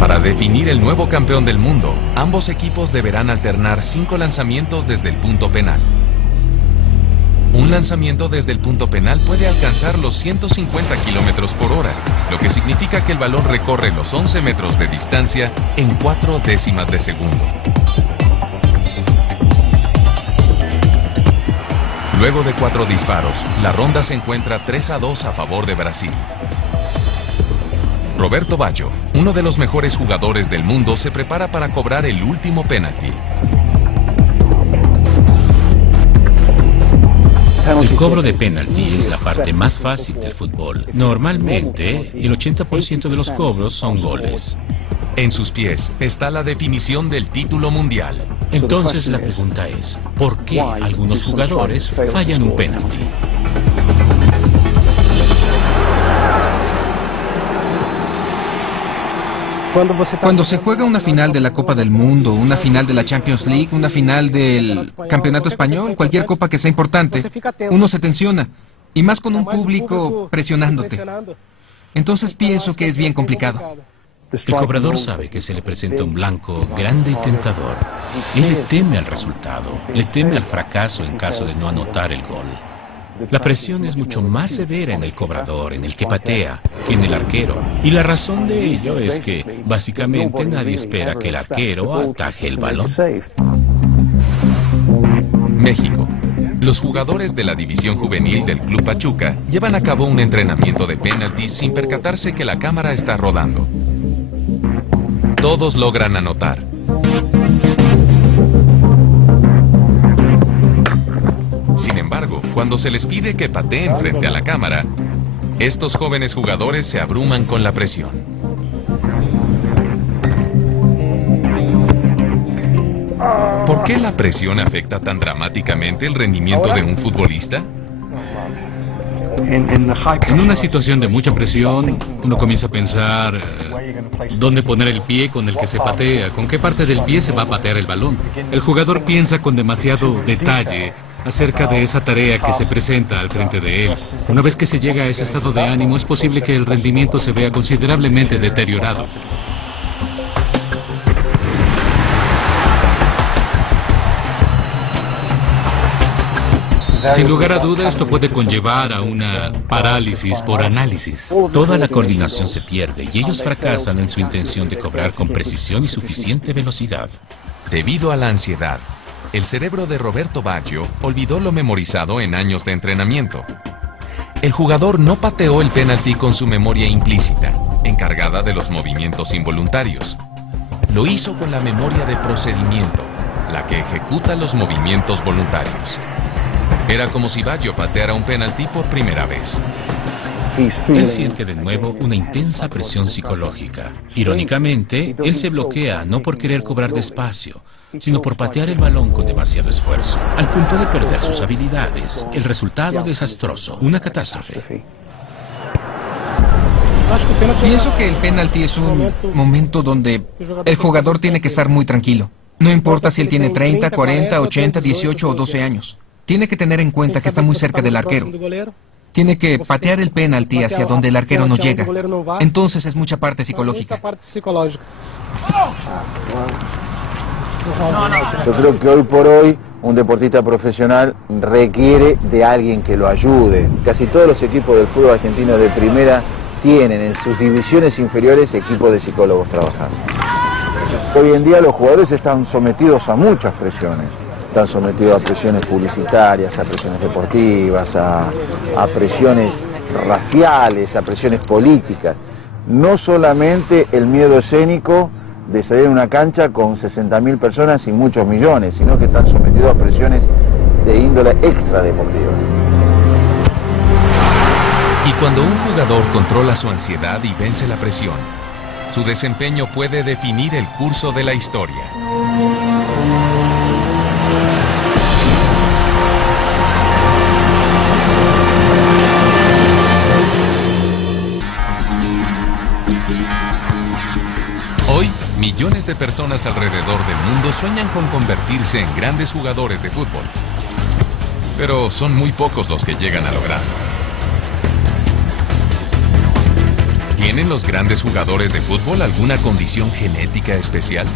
Para definir el nuevo campeón del mundo, ambos equipos deberán alternar 5 lanzamientos desde el punto penal. Un lanzamiento desde el punto penal puede alcanzar los 150 kilómetros por hora, lo que significa que el balón recorre los 11 metros de distancia en 4 décimas de segundo. Luego de 4 disparos, la ronda se encuentra 3-2 a favor de Brasil. Roberto Baggio, uno de los mejores jugadores del mundo, se prepara para cobrar el último penalti. El cobro de penalti es la parte más fácil del fútbol. Normalmente, el 80% de los cobros son goles. En sus pies está la definición del título mundial. Entonces la pregunta es, ¿por qué algunos jugadores fallan un penalti? Cuando se juega una final de la Copa del Mundo, una final de la Champions League, una final del Campeonato Español, cualquier copa que sea importante, uno se tensiona, y más con un público presionándote. Entonces pienso que es bien complicado. El cobrador sabe que se le presenta un blanco grande y tentador. Él le teme al resultado, le teme al fracaso en caso de no anotar el gol. La presión es mucho más severa en el cobrador, en el que patea, que en el arquero. Y la razón de ello es que, básicamente, nadie espera que el arquero ataje el balón. México. Los jugadores de la división juvenil del Club Pachuca llevan a cabo un entrenamiento de penaltis sin percatarse que la cámara está rodando. Todos logran anotar. Sin embargo, cuando se les pide que pateen frente a la cámara, estos jóvenes jugadores se abruman con la presión. ¿Por qué la presión afecta tan dramáticamente el rendimiento de un futbolista? En una situación de mucha presión, uno comienza a pensar dónde poner el pie con el que se patea, con qué parte del pie se va a patear el balón. El jugador piensa con demasiado detalle acerca de esa tarea que se presenta al frente de él. Una vez que se llega a ese estado de ánimo, es posible que el rendimiento se vea considerablemente deteriorado. Sin lugar a duda, esto puede conllevar a una parálisis por análisis. Toda la coordinación se pierde y ellos fracasan en su intención de cobrar con precisión y suficiente velocidad. Debido a la ansiedad, el cerebro de Roberto Baggio olvidó lo memorizado en años de entrenamiento. El jugador no pateó el penalti con su memoria implícita, encargada de los movimientos involuntarios. Lo hizo con la memoria de procedimiento, la que ejecuta los movimientos voluntarios. Era como si Baggio pateara un penalti por primera vez. Él siente de nuevo una intensa presión psicológica. Irónicamente, él se bloquea no por querer cobrar despacio, sino por patear el balón con demasiado esfuerzo, al punto de perder sus habilidades. El resultado desastroso, una catástrofe. Pienso que el penalti es un momento donde el jugador tiene que estar muy tranquilo. No importa si él tiene 30, 40, 80, 18 o 12 años. Tiene que tener en cuenta que está muy cerca del arquero. Tiene que patear el penalti hacia donde el arquero no llega. Entonces es mucha parte psicológica. Yo creo que hoy por hoy un deportista profesional requiere de alguien que lo ayude. Casi todos los equipos del fútbol argentino de primera tienen en sus divisiones inferiores equipos de psicólogos trabajando. Hoy en día los jugadores están sometidos a muchas presiones. Están sometidos a presiones publicitarias, a presiones deportivas, a presiones raciales, a presiones políticas. No solamente el miedo escénico de salir en una cancha con 60.000 personas y muchos millones, sino que están sometidos a presiones de índole extradeportiva. Y cuando un jugador controla su ansiedad y vence la presión, su desempeño puede definir el curso de la historia. Hoy, millones de personas alrededor del mundo sueñan con convertirse en grandes jugadores de fútbol. Pero son muy pocos los que llegan a lograrlo. ¿Tienen los grandes jugadores de fútbol alguna condición genética especial?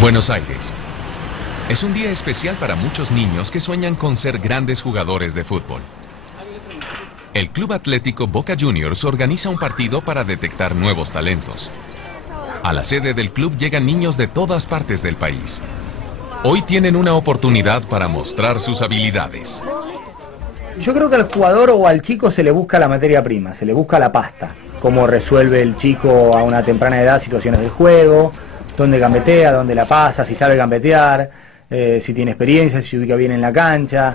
Buenos Aires. Es un día especial para muchos niños que sueñan con ser grandes jugadores de fútbol. El Club Atlético Boca Juniors organiza un partido para detectar nuevos talentos. A la sede del club llegan niños de todas partes del país. Hoy tienen una oportunidad para mostrar sus habilidades. Yo creo que al jugador o al chico se le busca la materia prima, se le busca la pasta. Cómo resuelve el chico a una temprana edad situaciones del juego, dónde gambetea, dónde la pasa, si sabe gambetear, si tiene experiencia, si se ubica bien en la cancha.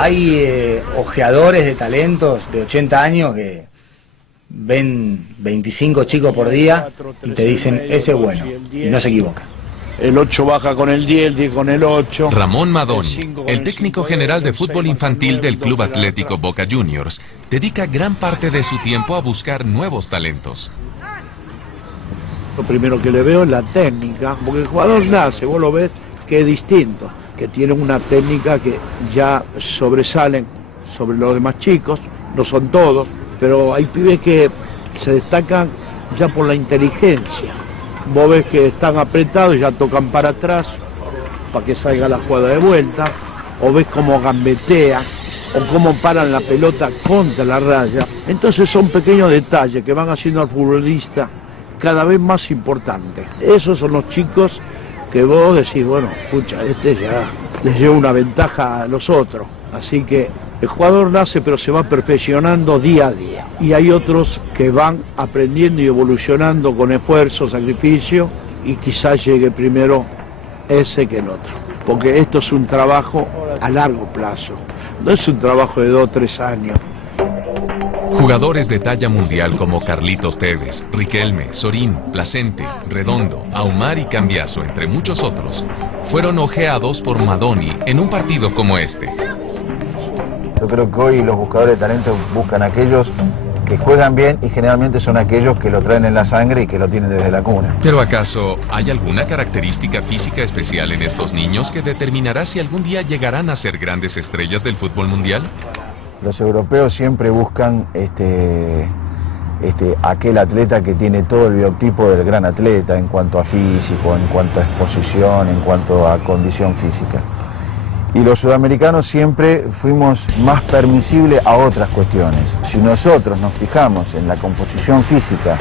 Hay ojeadores de talentos de 80 años que ven 25 chicos por día y te dicen, ese es bueno, y no se equivoca. El 8 baja con el 10, el 10 con el 8. Ramón Madoni, el técnico general de fútbol infantil del Club Atlético Boca Juniors, dedica gran parte de su tiempo a buscar nuevos talentos. Lo primero que le veo es la técnica, porque el jugador nace, vos lo ves que es distinto, que tiene una técnica que ya sobresalen sobre los demás chicos, no son todos, pero hay pibes que se destacan ya por la inteligencia. Vos ves que están apretados y ya tocan para atrás para que salga la jugada de vuelta, o ves cómo gambetea, o cómo paran la pelota contra la raya. Entonces son pequeños detalles que van haciendo al futbolista cada vez más importante. Esos son los chicos que vos decís, bueno, escucha, este ya les lleva una ventaja a los otros. Así que el jugador nace pero se va perfeccionando día a día. Y hay otros que van aprendiendo y evolucionando con esfuerzo, sacrificio, y quizás llegue primero ese que el otro. Porque esto es un trabajo a largo plazo, no es un trabajo de 2 o 3 años. Jugadores de talla mundial como Carlitos Tevez, Riquelme, Sorín, Placente, Redondo, Ahumar y Cambiaso, entre muchos otros, fueron ojeados por Madoni en un partido como este. Yo creo que hoy los buscadores de talento buscan a aquellos que juegan bien y generalmente son aquellos que lo traen en la sangre y que lo tienen desde la cuna. ¿Pero acaso hay alguna característica física especial en estos niños que determinará si algún día llegarán a ser grandes estrellas del fútbol mundial? Los europeos siempre buscan aquel atleta que tiene todo el biotipo del gran atleta en cuanto a físico, en cuanto a exposición, en cuanto a condición física. Y los sudamericanos siempre fuimos más permisibles a otras cuestiones. Si nosotros nos fijamos en la composición física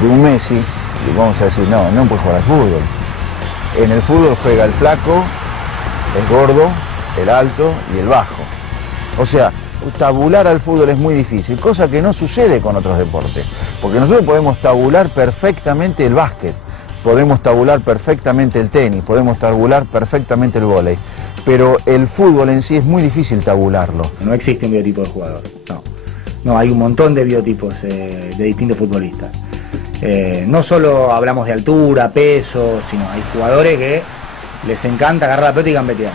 de un Messi, y vamos a decir, no puede jugar al fútbol. En el fútbol juega el flaco, el gordo, el alto y el bajo. O sea, tabular al fútbol es muy difícil, cosa que no sucede con otros deportes, porque nosotros podemos tabular perfectamente el básquet, podemos tabular perfectamente el tenis, podemos tabular perfectamente el vóley, pero el fútbol en sí es muy difícil tabularlo. No existe un biotipo de jugador, no, hay un montón de biotipos de distintos futbolistas. No solo hablamos de altura, peso, sino hay jugadores que les encanta agarrar la pelota y gambetear.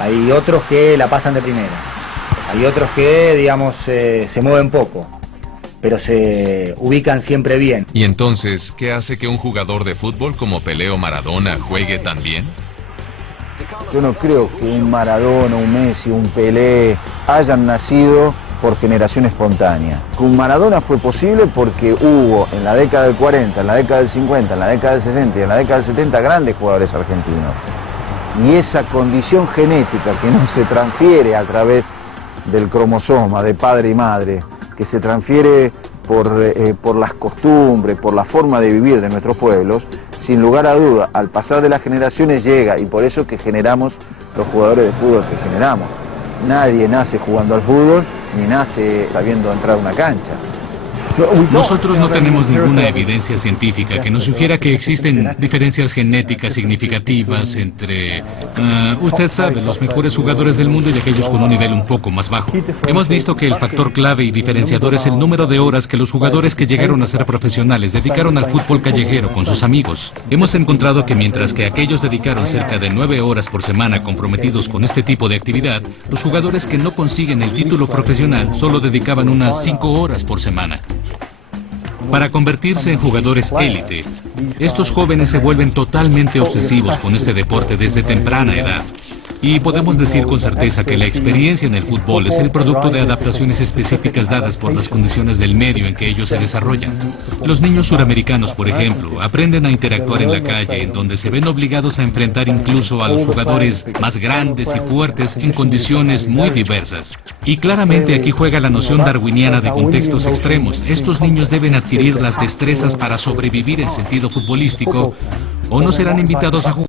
Hay otros que la pasan de primera. Hay otros que, digamos, se mueven poco, pero se ubican siempre bien. ¿Y entonces qué hace que un jugador de fútbol como Pelé o Maradona juegue tan bien? Yo no creo que un Maradona, un Messi, un Pelé hayan nacido por generación espontánea. Un Maradona fue posible porque hubo en la década del 40, en la década del 50, en la década del 60 y en la década del 70 grandes jugadores argentinos. Y esa condición genética que no se transfiere a través del cromosoma de padre y madre, que se transfiere por las costumbres, por la forma de vivir de nuestros pueblos, sin lugar a duda, al pasar de las generaciones llega, y por eso que generamos los jugadores de fútbol que generamos. Nadie nace jugando al fútbol, ni nace sabiendo entrar a una cancha. Nosotros no tenemos ninguna evidencia científica que nos sugiera que existen diferencias genéticas significativas entre, usted sabe, los mejores jugadores del mundo y aquellos con un nivel un poco más bajo. Hemos visto que el factor clave y diferenciador es el número de horas que los jugadores que llegaron a ser profesionales dedicaron al fútbol callejero con sus amigos. Hemos encontrado que mientras que aquellos dedicaron cerca de 9 horas por semana comprometidos con este tipo de actividad, los jugadores que no consiguen el título profesional solo dedicaban unas 5 horas por semana. Para convertirse en jugadores élite, estos jóvenes se vuelven totalmente obsesivos con este deporte desde temprana edad. Y podemos decir con certeza que la experiencia en el fútbol es el producto de adaptaciones específicas dadas por las condiciones del medio en que ellos se desarrollan. Los niños suramericanos, por ejemplo, aprenden a interactuar en la calle, en donde se ven obligados a enfrentar incluso a los jugadores más grandes y fuertes en condiciones muy diversas. Y claramente aquí juega la noción darwiniana de contextos extremos. Estos niños deben adquirir las destrezas para sobrevivir en sentido futbolístico, o no serán invitados a jugar.